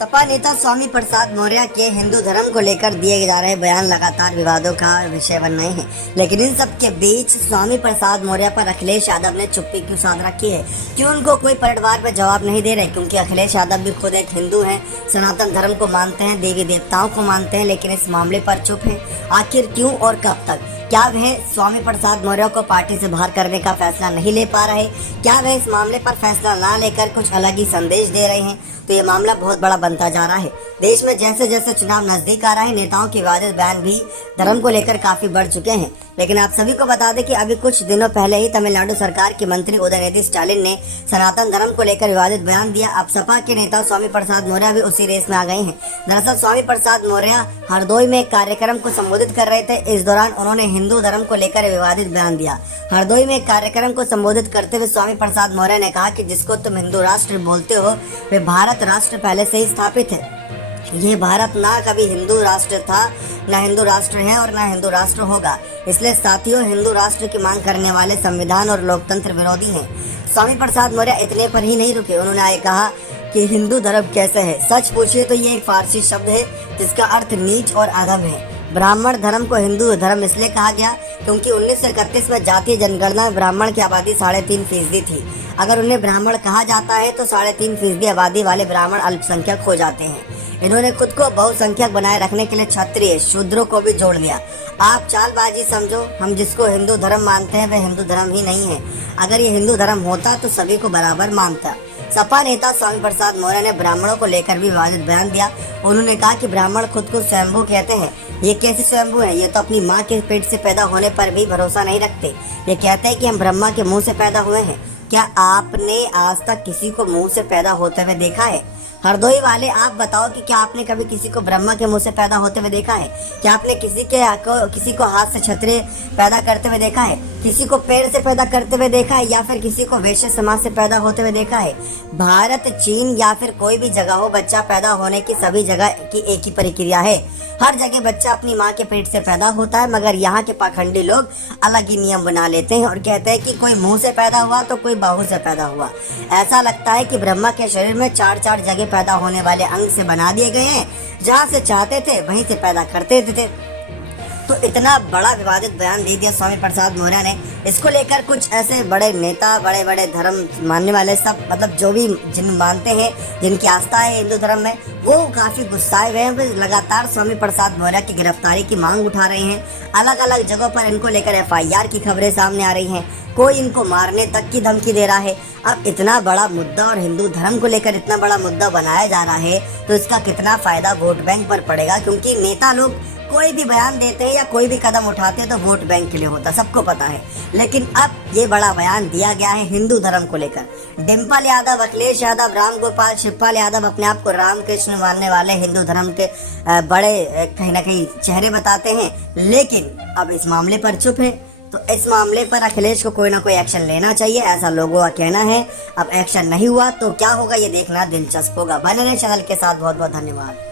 सपा नेता स्वामी प्रसाद मौर्य के हिंदू धर्म को लेकर दिए जा रहे बयान लगातार विवादों का विषय बन रहे हैं। लेकिन इन सब के बीच स्वामी प्रसाद मौर्य पर अखिलेश यादव ने चुप्पी क्यों साध रखी है, क्यों उनको कोई पलटवार पर जवाब नहीं दे रहे? क्योंकि अखिलेश यादव भी खुद एक हिंदू हैं, सनातन धर्म को मानते हैं, देवी देवताओं को मानते हैं, लेकिन इस मामले पर चुप है। आखिर क्यों और कब तक? क्या वह स्वामी प्रसाद मौर्य को पार्टी से बाहर करने का फैसला नहीं ले पा रहे? क्या वह इस मामले पर फैसला ना लेकर कुछ अलग ही संदेश दे रहे हैं? तो ये मामला बहुत बड़ा बनता जा रहा है। देश में जैसे जैसे चुनाव नजदीक आ रहा है, नेताओं के विवादित बयान भी धर्म को लेकर काफी बढ़ चुके हैं। लेकिन आप सभी को बता दें कि अभी कुछ दिनों पहले ही तमिलनाडु सरकार के मंत्री उदयनिधि स्टालिन ने सनातन धर्म को लेकर विवादित बयान दिया। अब सपा के नेता स्वामी प्रसाद मौर्य भी उसी रेस में आ गए हैं। दरअसल स्वामी प्रसाद मौर्य हरदोई में एक कार्यक्रम को संबोधित कर रहे थे। इस दौरान उन्होंने हिंदू धर्म को लेकर विवादित बयान दिया। हरदोई में एक कार्यक्रम को संबोधित करते हुए स्वामी प्रसाद मौर्य ने कहा कि जिसको तुम हिंदू राष्ट्र बोलते हो, वे भारत राष्ट्र पहले से ही स्थापित है। ये भारत ना कभी हिंदू राष्ट्र था, ना हिंदू राष्ट्र है और ना हिंदू राष्ट्र होगा। इसलिए साथियों, हिंदू राष्ट्र की मांग करने वाले संविधान और लोकतंत्र विरोधी हैं। स्वामी प्रसाद मौर्य इतने पर ही नहीं रुके। उन्होंने आगे कहा कि हिंदू धर्म कैसे है। सच पूछिए तो ये एक फारसी शब्द है जिसका अर्थ नीच और अधम है। ब्राह्मण धर्म को हिंदू धर्म इसलिए कहा गया क्योंकि 1931 में जातीय जनगणना में ब्राह्मण की आबादी 3.5% थी। अगर उन्हें ब्राह्मण कहा जाता है तो 3.5% आबादी वाले ब्राह्मण अल्पसंख्यक हो जाते हैं। इन्होंने खुद को बहुसंख्यक बनाए रखने के लिए क्षत्रिय शूद्रों को भी जोड़ लिया। आप चालबाजी समझो। हम जिसको हिंदू धर्म मानते हैं वह हिंदू धर्म ही नहीं है। अगर ये हिंदू धर्म होता तो सभी को बराबर मानता। सपा नेता स्वामी प्रसाद मौर्य ने ब्राह्मणों को लेकर भी विवादित बयान दिया। उन्होंने कहा कि ब्राह्मण खुद को स्वयंभू कहते हैं। ये कैसे स्वयंभू है? ये तो अपनी माँ के पेट से पैदा होने पर भी भरोसा नहीं रखते। ये कहते हैं कि हम ब्रह्मा के मुंह से पैदा हुए हैं। क्या आपने आज तक किसी को मुंह से पैदा होते हुए देखा है? हरदोई वाले, आप बताओ कि क्या आपने कभी किसी को ब्रह्मा के मुंह से पैदा होते हुए देखा है? क्या आपने किसी को हाथ से क्षत्रिय पैदा करते हुए देखा है? किसी को पेड़ से पैदा करते हुए देखा है? या फिर किसी को वैश्य समाज से पैदा होते हुए देखा है? भारत, चीन या फिर कोई भी जगह हो, बच्चा पैदा होने की सभी जगह की एक ही प्रक्रिया है। हर जगह बच्चा अपनी माँ के पेट से पैदा होता है। मगर यहाँ के पाखंडी लोग अलग ही नियम बना लेते हैं और कहते हैं कि कोई मुंह से पैदा हुआ तो कोई बाहू से पैदा हुआ। ऐसा लगता है कि ब्रह्मा के शरीर में 4 जगह पैदा होने वाले अंग से बना दिए गए हैं। जहाँ से चाहते थे वहीं से पैदा करते थे। तो इतना बड़ा विवादित बयान दे दिया स्वामी प्रसाद मौर्य ने। इसको लेकर कुछ ऐसे बड़े नेता, बड़े बड़े धर्म मानने वाले सब, मतलब जो भी जिन मानते हैं, जिनकी आस्था है हिंदू धर्म में, वो काफी गुस्साए हुए हैं। लगातार स्वामी प्रसाद मौर्य की गिरफ्तारी की मांग उठा रहे हैं। अलग अलग जगहों पर इनको लेकर FIR की खबरें सामने आ रही हैं। कोई इनको मारने तक की धमकी दे रहा है। अब इतना बड़ा मुद्दा और हिंदू धर्म को लेकर इतना बड़ा मुद्दा बनाया जा रहा है तो इसका कितना फायदा वोट बैंक पर पड़ेगा? क्योंकि नेता लोग कोई भी बयान देते हैं या कोई भी कदम उठाते हैं तो वोट बैंक के लिए होता, सबको पता है। लेकिन अब ये बड़ा बयान दिया गया है हिंदू धर्म को लेकर। डिम्पल यादव, अखिलेश यादव, राम गोपाल, शिवपाल यादव अपने आप को रामकृष्ण मानने वाले हिंदू धर्म के बड़े कहीं ना कहीं चेहरे बताते हैं, लेकिन अब इस मामले पर चुप है। तो इस मामले पर अखिलेश को कोई ना कोई एक्शन लेना चाहिए, ऐसा लोगों का कहना है। अब एक्शन नहीं हुआ तो क्या होगा, ये देखना दिलचस्प होगा। बने रहे चैनल के साथ। बहुत बहुत धन्यवाद।